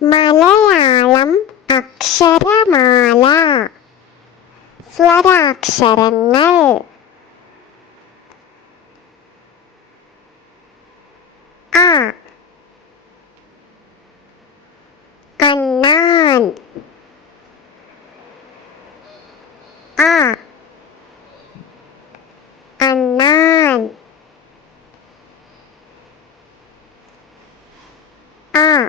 മലയാളം അക്ഷരമാല. സ്വരാക്ഷരങ്ങൾ: അ, അണ്ണാൻ. അ, അണ്ണാൻ. അ,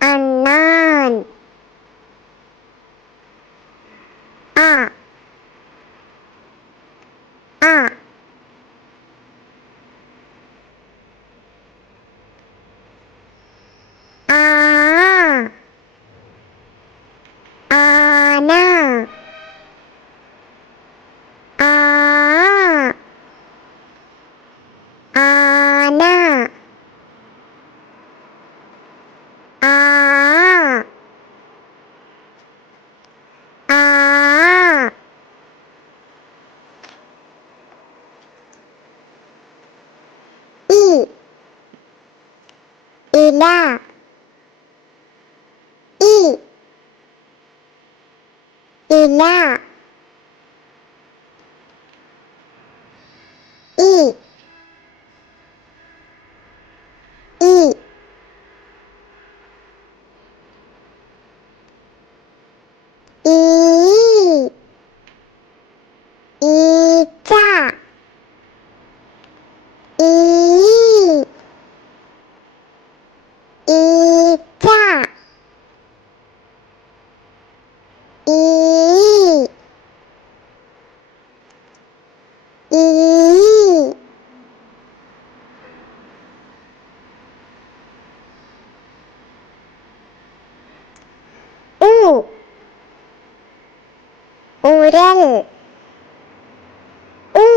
അണ്ണാൻ. അ, അ. ആ, ആന. ആ, ആന. ആ, ആ. ഇ, ഇല. ഇ, ഇല. E, E. ഈ, ഈച്ച. ഈ, ഈച്ച. ഈ, ഈ. ഉ, ഉരൽ. ഉ,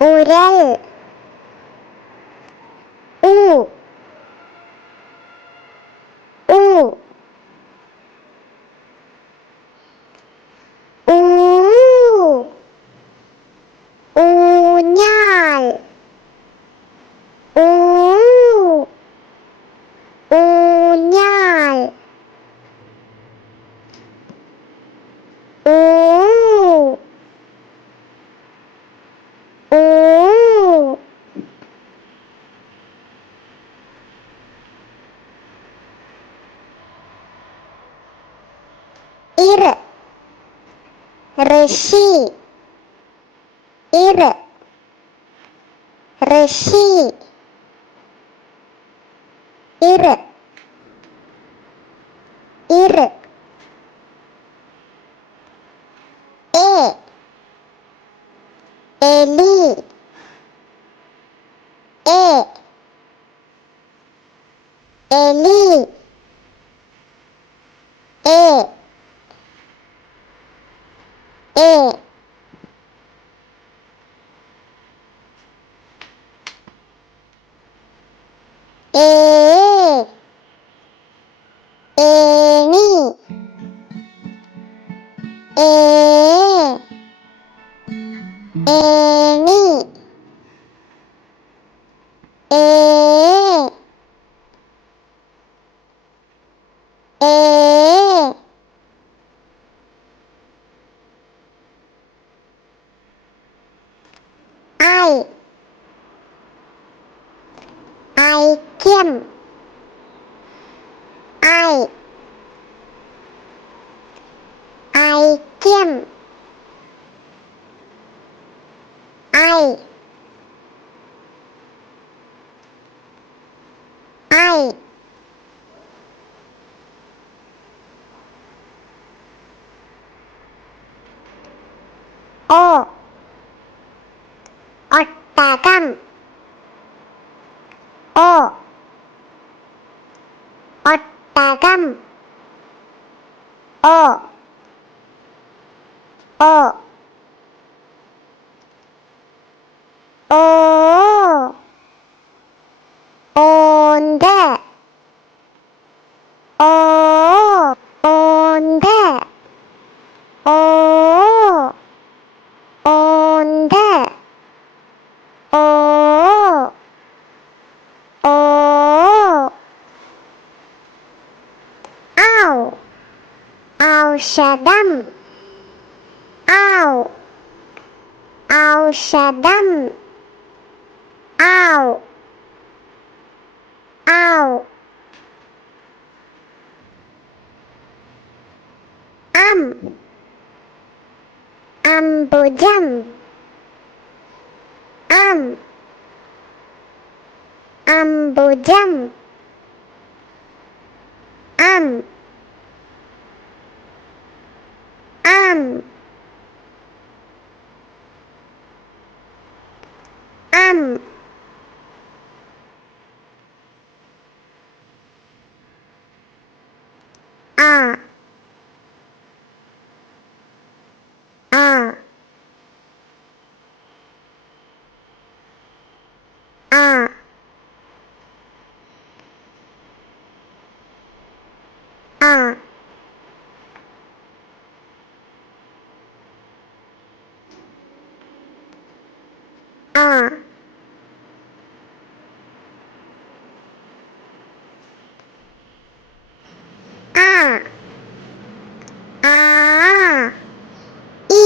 ഉരൽ. ഉ, ഉ. ഊ, ഊഞ്ഞാൽ. ഊ, ഊഞ്ഞാൽ. ഊ, ഊ. ഇർ, ഋഷി. ഇർ, ഋഷി. ഇർ, ഇർ. എ, എലി. എ, എലി. A, A. ഏ, ഏണി. ഏ, ഏണി. ഏ, ഏ. ഐ, ഐക്യം. ഐ, ഐക്യം. I, I. ഓ, ഒട്ടകം. ഓ, ഒട്ടകം. ഓ, ഓ. ഓ, ഓന്ത്. ഓ, ഓന്ത്. ഓ, ഓന്ത്. ഓ, ഓ. ഔഷധം ഔ ഔഷധം ഔ ഔ അം അംബുജം അം അംബുജം അം അം അം ആ ആ ആ ആ ആ ആ ആ ഇ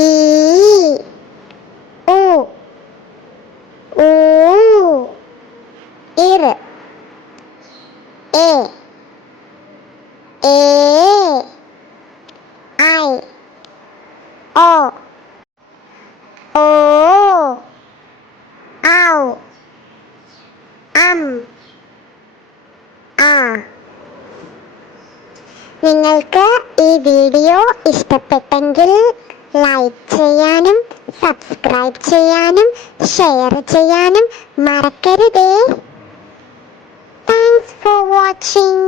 ഈ ഉ ഊ ഇർ എ ഏ ഐ ഓ ഓ ഔ അം ആ നിങ്ങൾക്ക് ഈ വീഡിയോ ഇഷ്ടപ്പെട്ടെങ്കിൽ ലൈക്ക് ചെയ്യാനും സബ്സ്ക്രൈബ് ചെയ്യാനും ഷെയർ ചെയ്യാനും മറക്കരുതേ. Thanks for watching.